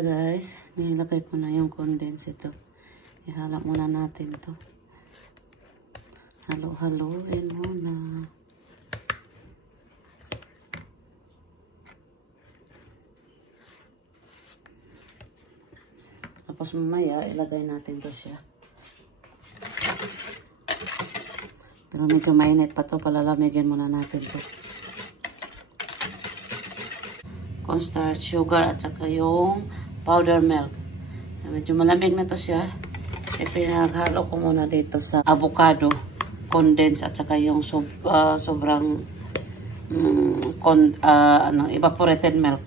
siya guys. Nilagay ko na yung condense ito. Ihalap muna natin to. Halo-haloin muna. Tapos mamaya ilagay natin to siya. Pero medyo mainit pa to. Palalamigin muna natin to. Cornstarch, sugar, at saka yung powder milk. Medyo malamig na to siya. Pinaghalo ko muna dito sa avocado, condense, at saka yung sobrang evaporated milk.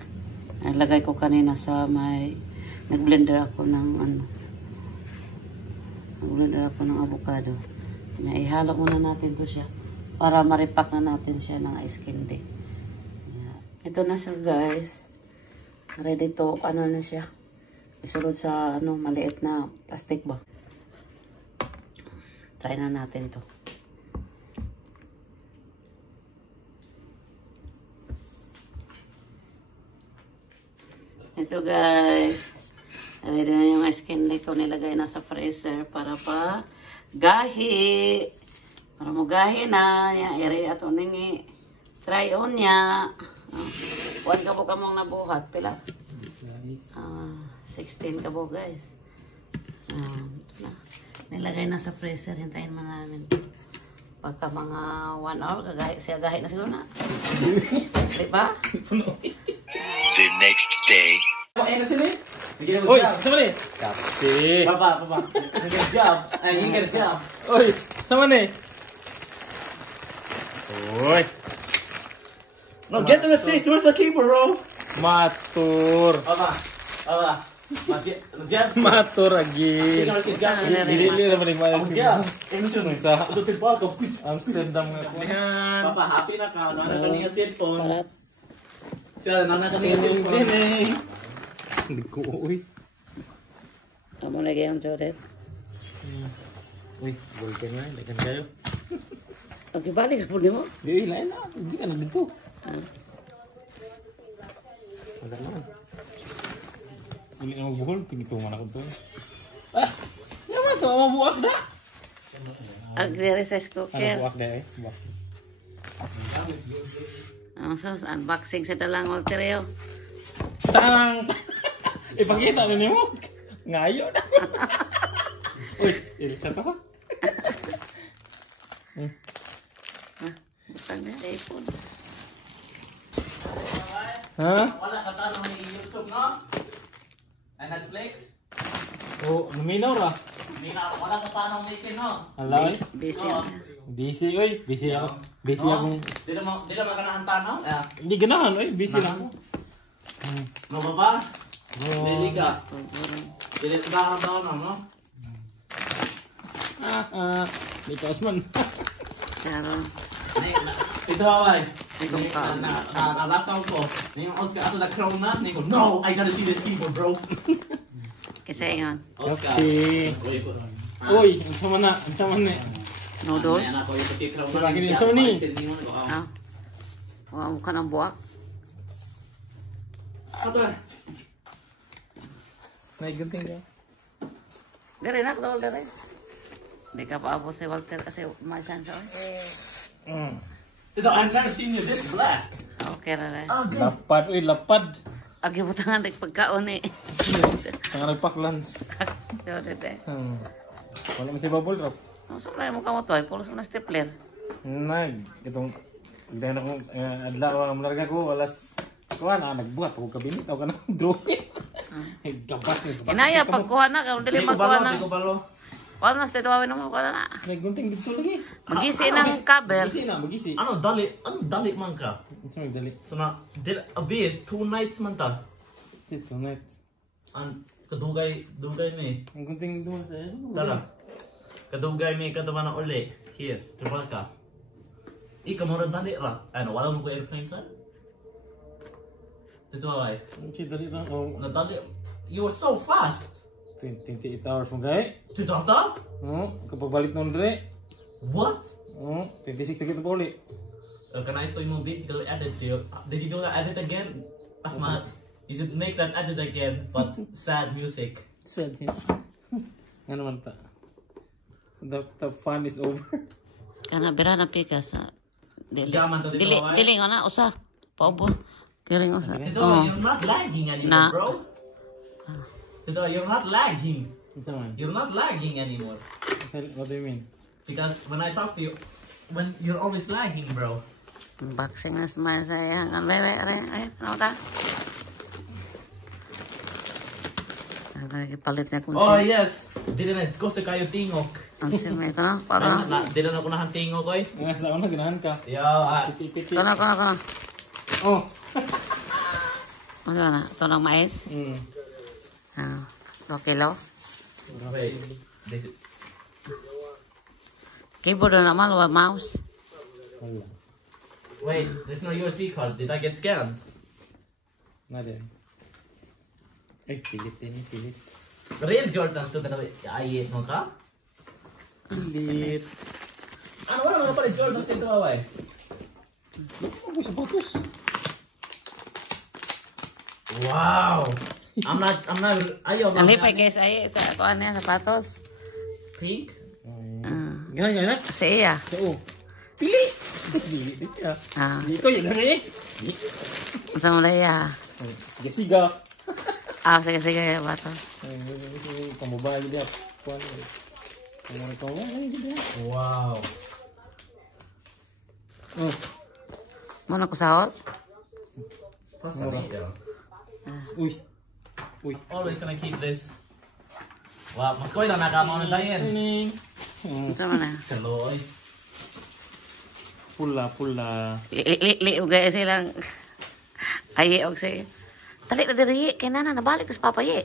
Nalagay ko kanina sa may nag-blender ako ng avocado. Ihalo muna natin to siya para maripak na natin siya ng ice candy. Ito na siya guys. Ready to, na siya. Isulod sa, maliit na plastic bag. Try na natin to. Ito guys. Ready na yung ice candy ko. Nilagay na sa freezer para pa gahi. Para mo gahi na. Yan, iri ato ningi. Try on niya. Huwag ka po kamong nabuhat. Pila? 16 ka po guys. Ito na. Nilagay na sa freezer. Hintayin mo namin. Pagka mga 1 hour, siya gahi na siguro na. Diba? The next day. Uy, sama ni? Kapsi. Papa. Good job. Good job. Uy, sama ni? Uy. No, get to the stage. Where's the keeper, bro? Matur. Papa. Matur lagi. Dili naman yung mga siya. Sa Amsterdam nga ko yan. Papa, happy na ka. Nana kanina cellphone. Siya, nana kanina cellphone. Hindi ko, uy. Amo lagi ang Joret. Uy, bulkan nga. Dagan kayo. Okay, balik ka po mo? Hindi, lain na. Hindi ka na dito. Wala naman. Hindi na magbuhol. Pinituman ako doon. Yaman to. Mabuak na. Agre-resize cooker. Buak na eh. Buak. Ang sus, unboxing sa talang Walterio. Sarang! Ipakita na niyo mo. Ngayon. Uy, ilisa pa. Butang na, iPhone. Ha? Wala ka tanong ni YouTube, no? Ay, Netflix? Oh, luminaw ra. Wala ka tanong ni Ken, no? Alay. Busy Oo. ako. Busy, oy. Busy ako. Busy ako. Di naman ka nahan tanong? Hindi ganahan, oy. Busy na ako. No, baba? Oh. Dili ka. Dili ka daw, no? Dito Osman. Sharon. Ito ba, guys? Ikong ka. Na-laptop ko. Yung Oscar, ato na crown na. No, I gotta see this keyboard, bro. Kasi yun. Oscar. Kasi... Uy, ang sama na. Ang sama na. Noodles. Ayan ako, yung kasi crown na. Bakit yun sama ni? Huwag ka ng buwak. Aba. Naigunting ka. Dari na, Lol, dari. Hindi ka paabot si Walter kasi masan siya. Ito, I've never seen you this black. Okay, rin. Lapad, uy. Lapad. Agi butangan rin pagkaon eh. Tanga nagpaklans. Sorry, de. Wala mo si Bubble Drop. Ang suklay mo ka mo to, pulos mo na stapler. Itong... Dahil akong adlaw ang larga ko, alas... Kuha na, nagbuhat. Huwag kabinet. Huwag ka na drawing. Gabas. Inaya, pagkuha na ka. Dili magkuha na. Di ko balo. Wala na, statuawin na mo. Wala na. Naggunting dito lagi. Magisi ng cover. Magisi na, magisi. Ano dali man ka? Ito nagdali. So na, abir, 2 nights man ta. Ito, next. Ang kadugay me. Ang gunting doon sa iyo. Tara. Kadugay me kataman na uli. Here, tribal ka. Ikaw mo rin dali ra. Ano, wala mo ko airplane sa? Dito ay. Okay, dali lang. Oh, Nadali. You were so fast. 28 hours mo gaya. Dito ta? Kapag balik nun dre. What? 26 na kita pa uli. Can I stay mo bit? Edit you. Did you do that edit again? Ahmad. You should make that edit again, but sad music. Sad yun. Nga naman ta. The fun is over. Kana bira na pikas sa dili. Gaman to dito, Dili eh. dili nga na usa. Paubo. Kiring usa. Tito, Oh. you're not lagging anymore, Na. bro. Tito, you're not lagging. Ito man. You're not lagging anymore. What do you mean? Because when I talk to you, when you're always lagging, bro. Unboxing na smile sa iya. Ano ta? Palit na kung Oh yes, didn't ko sa kayo tingok. ang sime ito na. Paano? Didn't ako na tingok koy. Nga sa una, ganahan ka. Yo, Piti-piti. Kono. Oh. Ano na? Ito ng mais? Mm. Ah. 2 kilo. wait. This, Keyboard na naman, o mouse. Wala. wait, there's no USB card. Did I get scammed? Nada. Ay, pilit din. Pilit. Real Jordan to na ay mo ka? Pilit. Ano wala mga pala Jordan dito away? Ako sa botos. Wow. I'm not ayaw na. Nalipay guys ay sa kuan niya sapatos. Pink? Ganyan. Sa iya. So, pili. Pili din siya. Ah. Dito yun lang eh. Sa mula iya. Siga. Ah, sige sapatos. Pamubay dia. Kuan. Pamubay dia. Wow. Oh. Muna ko sahos. Uy. Always gonna keep this. Wow, mas koy lang nakamaw na tayo yan. Ini. Sa mana? Kaloy. Pula. Li ugay silang ay og say. Tali na diri kay nana nabalik sa papaye.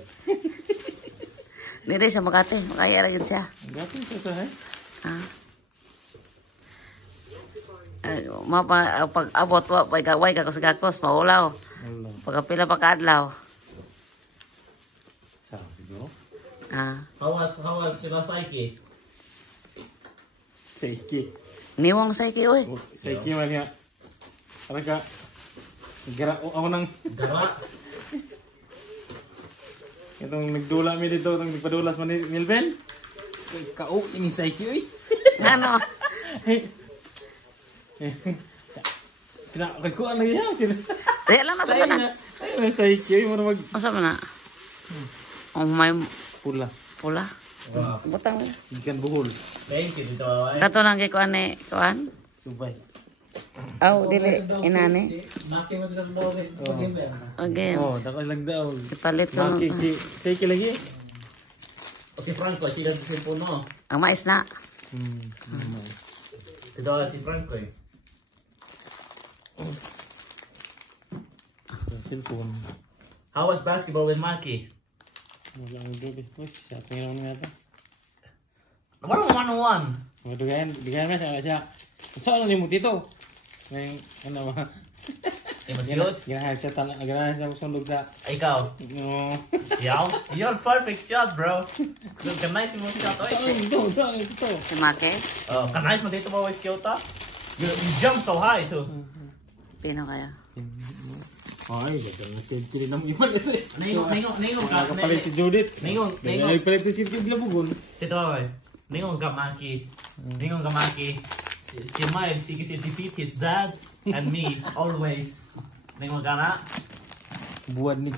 Diri sa Makati, makaya ra gyud siya. Gapon sa sa eh. Ah. Pag abot wa pag gaway ka sa gakos paulaw. Wala. Pagkapila pa ka adlaw. Sabi ko. Ah. How was Shirasaki? Seiki. Niwang sa iki oy. Seiki man nga. Para ka. Gara ako nang Dama. itong nagdula mi dito, itong nagpadulas man ni Milben. Kao ini Seiki oy. Ano? Kinakakuan lagi yan. Di lang nasa kana. Ay, may Seiki oy. Mara mag Asa man na? Oh may pula. pula. Wow. Butang. Ikan buhol. Thank you dito away. Kato nang gikuan ni kuan. Subay. Aw dili inani. Okay. Oh, dapat lang daw. Ipalit ko Maki si Seiki lagi. Si Franco, sila si Puno. ang mais na. Dito si Franco eh. Sa cellphone. How was basketball with Maki? Wala ang dobi. Wes, siya tingnan mo nga ta. Ano 1-1? Digayan mo siya. So ano ni mo dito? May ano ba? Emosyot? Ganahan siya sundog sa Ikaw. no. Yaw? You're perfect shot, bro. Kanay si mo shot. Saan ito? Si Make. Oh, kanay mo dito mo with Kyoto? You jump so high too. Pino kaya? Ay, ganda na kiri nang iman ito. Ningon ka. Nakapalit si Judith. Ningon. Nakapalit si Judith Labugon. Tito, ningon ka Maki. Ningon ka Maki. Si Miles, he can defeat his dad and me always. Ningon ka na? Buwan ni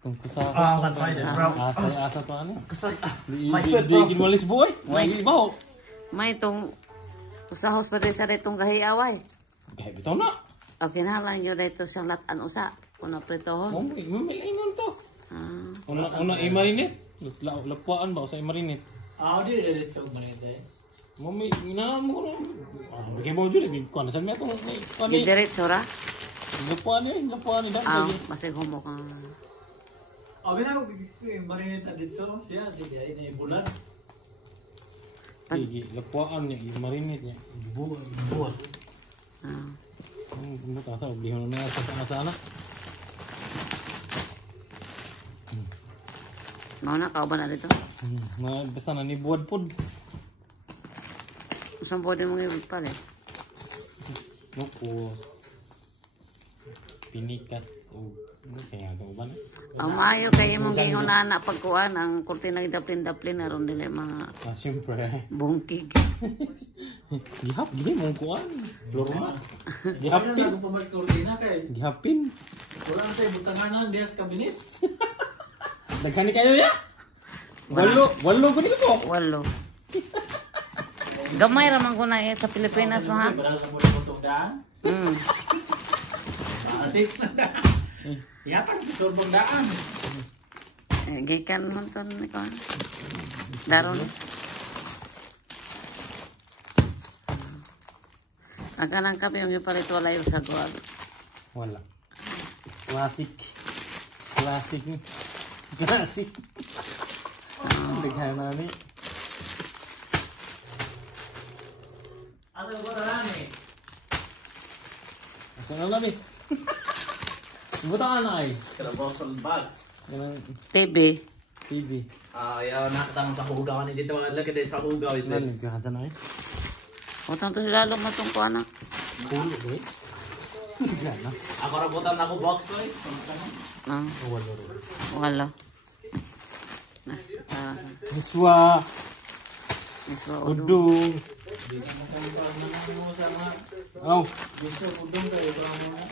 kung kusa. Oh, that's why this, bro. Asa to ano? Kasay. My My foot, foot. bro. Gimalis boy. May ibaw. May itong usahos pa rin sa itong gahiaway. Kahit bitaw na. O kinahalan nyo dito siyang latan usa. Kuna pritohon. Oh, may ingon to. Ah. Una i-marinate. Lapuan ba sa i-marinate? Di rin sa umanite. Mami, ina mo ko. Bigay mo dyan. Kuha na sa mga itong kuha ni. Gidiretso ra. Lapuan ni. Ah, masig humok ang... Abi na marinate dito siya di ay bulan. Lapuan niya. I-marinate niya. Buwan. Ah. Ang buta sa oblihan na sa sana. Mauna ka ba na dito? Basta na ni buwad pod. Saan pwede mong ipalit? Nukos. Pinikas. Kaya ito ba na? Ang maayo kayo mong gingon na anak pagkuhan ang kurtina daplin-daplin aron dili mga Siyempre. bungkig. Gihap, gini mong kuhan. Lorma. Kaya Gihapin. na akong pamalik kortina kay Gihapin. wala na tayo butanganan diya sa kabinet. Nagkani kayo ya? Walo ko nito. Walo. Gamay raman ko na sa Pilipinas mo ha. Baral na mo na motong daan. Mm. Atik na. Yapan sorbong daan. Gikan mo to ni ko. Daron. Akan ang kape yung ipalit wala yung sagwag. Wala. Classic. Classic. Classic. Daghan na ni. Ano ba na ni? Ako na labi. Buta ka na ay. Bottle bags. Ganang TV. TV. Ayaw nakatang sa hugaw ni dito mga laki sa hugaw is this. Nagkahan sa na ay. Utang to sila lumatong ko anak. Kulo ko eh. Gana. Ako rabutan na ako box oy. Ah, Wala. wala. Na, Miswa. iswa ulo. Udong. Oh. Gusto udong kayo ba mo na?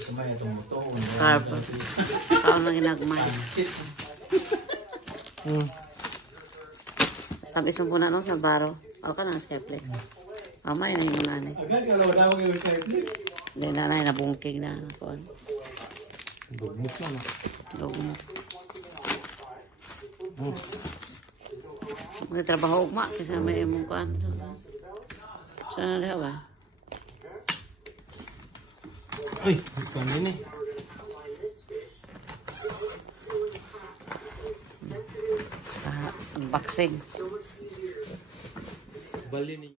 Sabay itong motor. Carpet. Ako na ginagmay. Tapos mo po na nung sa baro. Ako ka na Skyflex. Amay na yung nanay. Agad ka lang daw kayo sa ito. Hindi nanay na bungking na ako. Gugmok na na. Lugmo. May trabaho ugma kasi may imong kuan. Saan na ba? Ay, ito din eh. Unboxing. Bali ni.